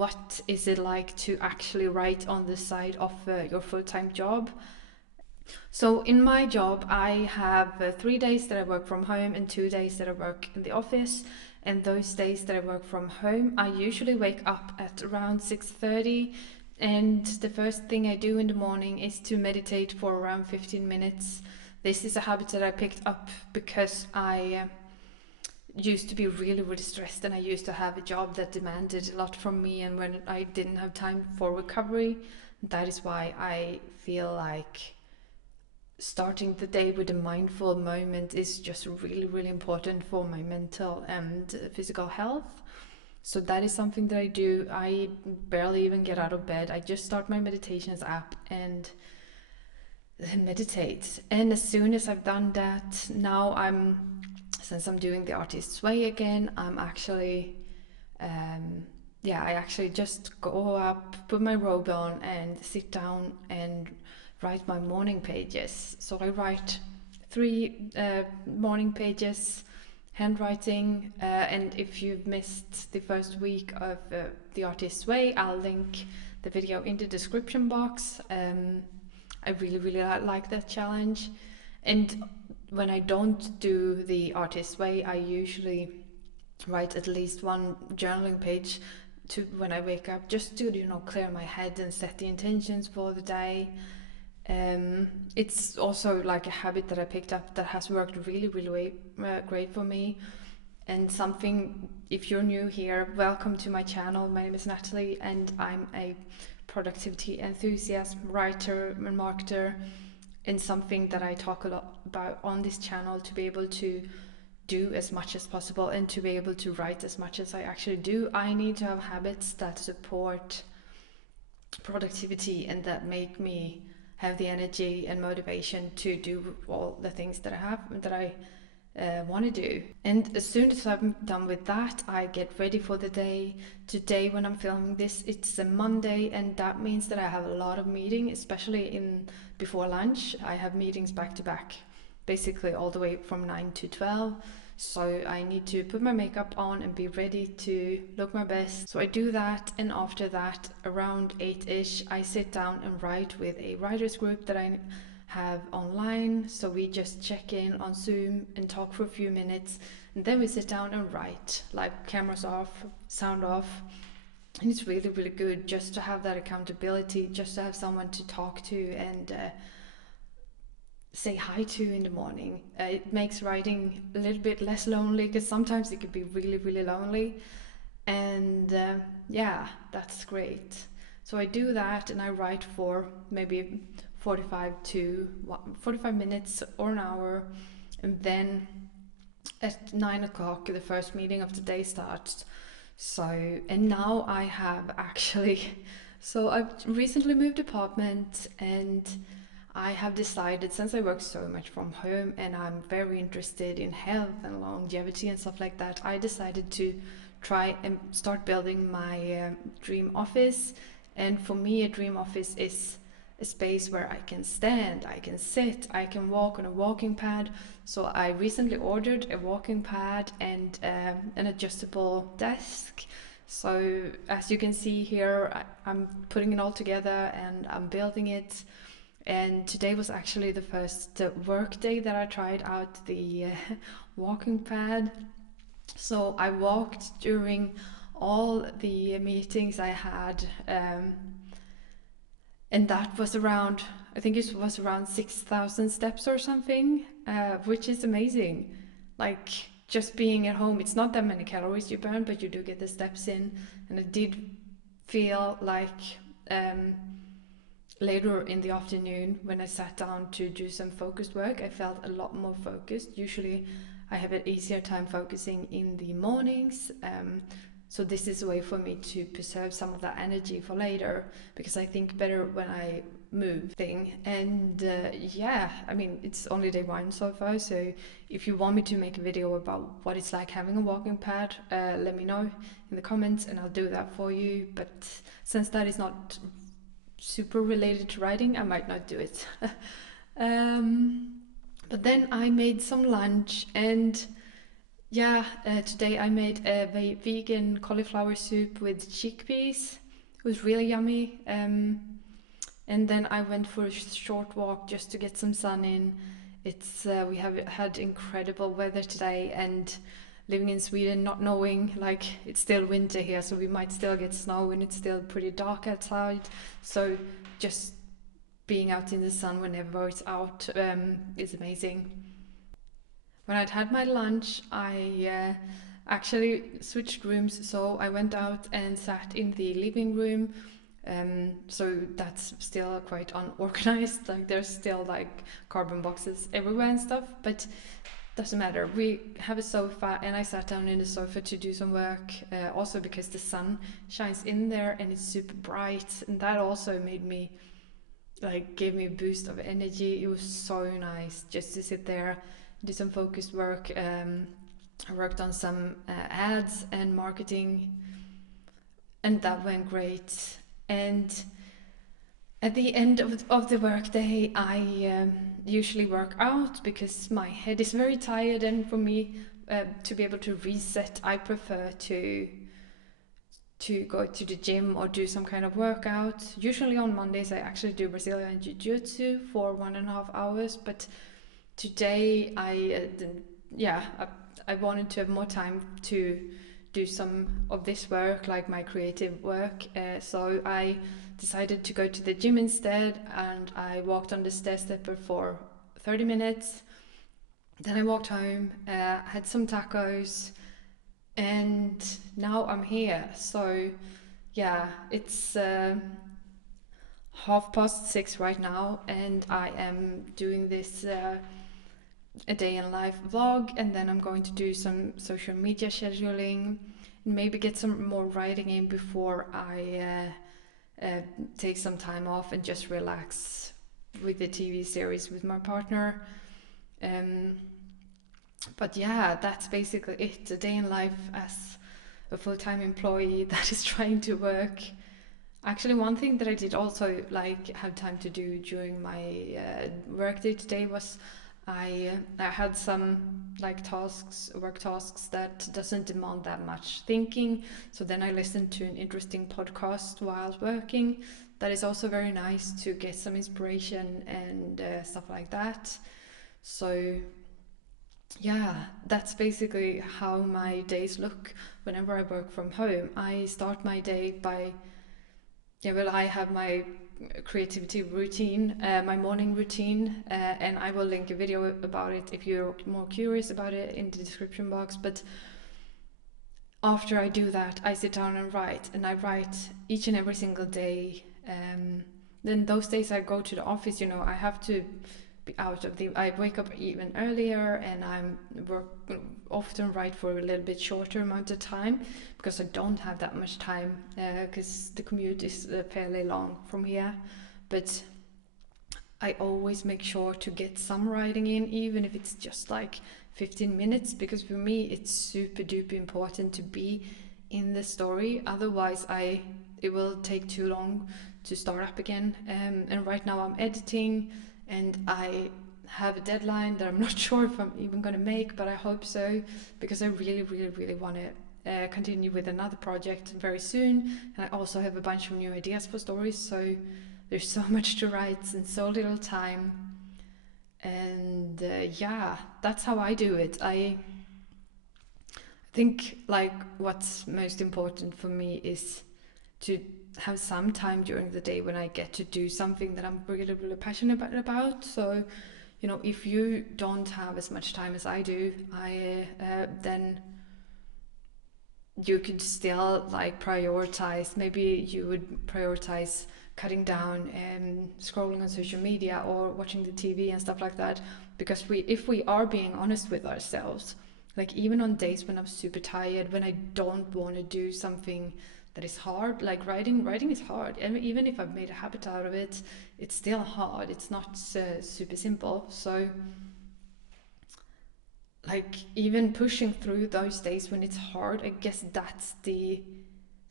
what is it like to actually write on the side of your full-time job. So in my job, I have 3 days that I work from home and 2 days that I work in the office. And those days that I work from home, I usually wake up at around 6:30. And the first thing I do in the morning is to meditate for around 15 minutes. This is a habit that I picked up because I used to be really, really stressed, and I used to have a job that demanded a lot from me, and when I didn't have time for recovery, that is why I feel like starting the day with a mindful moment is just really, really important for my mental and physical health. So that is something that I do. I barely even get out of bed. I just start my meditations app and meditate. And as soon as I've done that, now since I'm doing the artist's way again, I'm actually I actually just go up, put my robe on, and sit down and write my morning pages. So I write 3 morning pages, handwriting, and if you've missed the first week of the artist's way, I'll link the video in the description box. I really, really like that challenge. And when I don't do the artist's way, I usually write at least one journaling page to when I wake up, just to clear my head and set the intentions for the day. It's also like a habit that I picked up that has worked really, really great for me. And something, if you're new here, welcome to my channel. My name is Natalie, and I'm a productivity enthusiast, writer, and marketer, and something that I talk a lot about on this channel, to be able to do as much as possible and to be able to write as much as I actually do. I need to have habits that support productivity and that make me have the energy and motivation to do all the things that I want to do. And as soon as I'm done with that, I get ready for the day. Today, when I'm filming this, it's a Monday, and that means that I have a lot of meetings, especially before lunch. I have meetings back to back, basically all the way from 9 to 12. So I need to put my makeup on and be ready to look my best. So I do that, and after that, around 8-ish, I sit down and write with a writers group that I have online. So we just check in on Zoom and talk for a few minutes, and then we sit down and write, like cameras off, sound off. And it's really, really good just to have that accountability, just to have someone to talk to and say hi to in the morning. It makes writing a little bit less lonely, because sometimes it could be really, really lonely. And that's great. So I do that, and I write for maybe 45 minutes or an hour, and then at 9 o'clock the first meeting of the day starts. So, and now I have actually, so I've recently moved apartment, and I have decided, since I work so much from home and I'm very interested in health and longevity and stuff like that, I decided to try and start building my dream office. And for me, a dream office is a space where I can stand, I can sit, I can walk on a walking pad. So I recently ordered a walking pad and an adjustable desk. So as you can see here, I'm putting it all together and I'm building it. And today was actually the first work day that I tried out the walking pad. So I walked during all the meetings I had, and that was around, I think it was around 6,000 steps or something, which is amazing. Like, just being at home, it's not that many calories you burn, but you do get the steps in. And it did feel like later in the afternoon, when I sat down to do some focused work, I felt a lot more focused. Usually I have an easier time focusing in the mornings, so this is a way for me to preserve some of that energy for later, because I think better when I move thing. And I mean, it's only day 1 so far, so if you want me to make a video about what it's like having a walking pad, let me know in the comments and I'll do that for you. But since that is not super related to writing, I might not do it. But then I made some lunch, and Yeah, today I made a vegan cauliflower soup with chickpeas. It was really yummy. And then I went for a short walk just to get some sun in. It's We have had incredible weather today, and living in Sweden, not knowing, like, it's still winter here, so we might still get snow and it's still pretty dark outside. So just being out in the sun whenever it's out is amazing. When I'd had my lunch, I actually switched rooms, so I went out and sat in the living room. So that's still quite unorganized. Like, there's still like cardboard boxes everywhere and stuff, but doesn't matter. We have a sofa, and I sat down in the sofa to do some work. Also because the sun shines in there and it's super bright, and that also made me, like, gave me a boost of energy. It was so nice just to sit there, do some focused work. I worked on some ads and marketing, and that went great. And at the end of the workday, I usually work out because my head is very tired, and for me to be able to reset, I prefer to go to the gym or do some kind of workout. Usually on Mondays, I actually do Brazilian Jiu Jitsu for 1.5 hours, but today I wanted to have more time to do some of this work, like my creative work. So I decided to go to the gym instead, and I walked on the stair stepper for 30 minutes. Then I walked home, had some tacos, and now I'm here. So yeah, it's 6:30 right now, and I am doing this a day in life vlog, and then I'm going to do some social media scheduling and maybe get some more writing in before I take some time off and just relax with the TV series with my partner. Um, but yeah, that's basically it. A day in life as a full-time employee that is trying to work. Actually, one thing that I did also like have time to do during my work day today was I had some like work tasks that doesn't demand that much thinking. So then I listened to an interesting podcast while working. That is also very nice to get some inspiration and stuff like that. So yeah, that's basically how my days look whenever I work from home. I start my day by, yeah, well, I have my creativity routine, my morning routine, and I will link a video about it if you're more curious about it in the description box. But after I do that, I sit down and I write each and every single day. Then those days I go to the office, I have to be out of the. I wake up even earlier, and I'm work often write for a little bit shorter amount of time because I don't have that much time because the commute is fairly long from here. But I always make sure to get some writing in, even if it's just like 15 minutes, because for me it's super duper important to be in the story. Otherwise, it will take too long to start up again. And right now I'm editing, and I have a deadline that I'm not sure if I'm even going to make, but I hope so, because I really, really, really want to continue with another project very soon. And I also have a bunch of new ideas for stories, so there's so much to write and so little time. And yeah, that's how I do it. I think like what's most important for me is to have some time during the day when I get to do something that I'm really, really passionate about. So, if you don't have as much time as I do, then you could still like prioritize. Maybe you would prioritize cutting down and scrolling on social media or watching the TV and stuff like that. Because if we are being honest with ourselves, like even on days when I'm super tired, when I don't want to do something that is hard, like writing is hard. And even if I've made a habit out of it, it's still hard. It's not super simple. So like even pushing through those days when it's hard, I guess that's the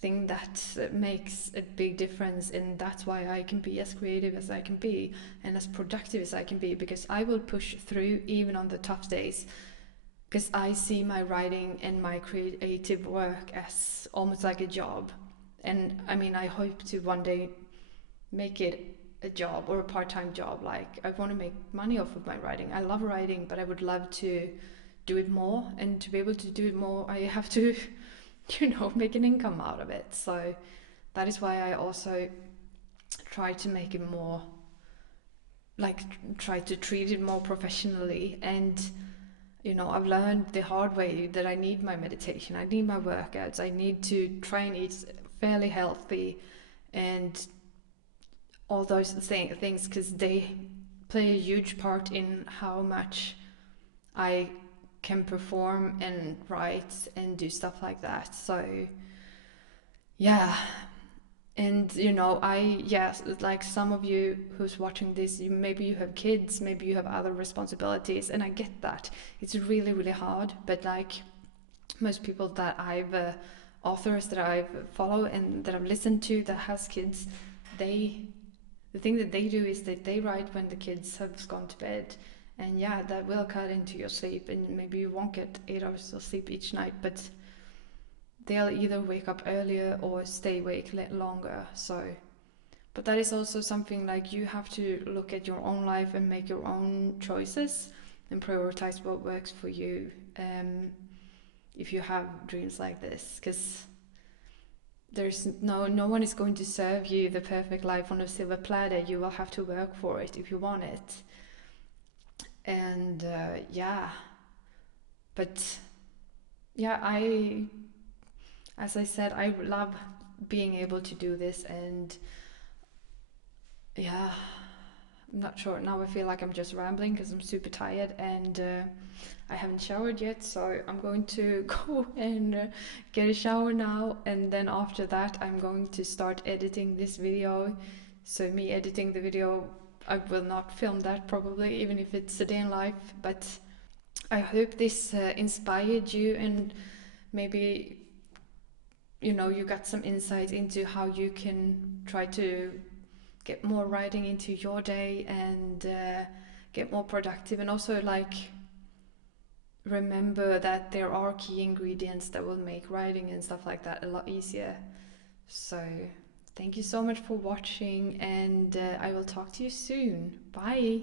thing that makes a big difference, and that's why I can be as creative as I can be and as productive as I can be, because I will push through even on the tough days, because I see my writing and my creative work as almost like a job. And I mean, I hope to one day make it a job or a part-time job. Like, I want to make money off of my writing. I love writing, but I would love to do it more. And to be able to do it more, I have to, make an income out of it. So that is why I also try to make it more, like, try to treat it more professionally. And I've learned the hard way that I need my meditation, I need my workouts, I need to try and eat fairly healthy, and all those things, because they play a huge part in how much I can perform and write and do stuff like that. So yeah. And yes, like some of you who's watching this, maybe you have kids, maybe you have other responsibilities, and I get that. It's really, really hard, but like most people that authors that I've followed and that I've listened to that has kids, the thing that they do is that they write when the kids have gone to bed. And yeah, that will cut into your sleep, and maybe you won't get 8 hours of sleep each night, but they'll either wake up earlier or stay awake longer. So, but that is also something like you have to look at your own life and make your own choices and prioritize what works for you. If you have dreams like this, because there's no one is going to serve you the perfect life on a silver platter. You will have to work for it if you want it. And yeah, but yeah, as I said, I love being able to do this. And yeah, I'm not sure. Now I feel like I'm just rambling because I'm super tired, and I haven't showered yet. So I'm going to go and get a shower now. And then after that, I'm going to start editing this video. So me editing the video, I will not film that probably, even if it's a day in life. But I hope this inspired you, and maybe you got some insight into how you can try to get more writing into your day and get more productive. And also, like, remember that there are key ingredients that will make writing and stuff like that a lot easier. So thank you so much for watching, and I will talk to you soon. Bye.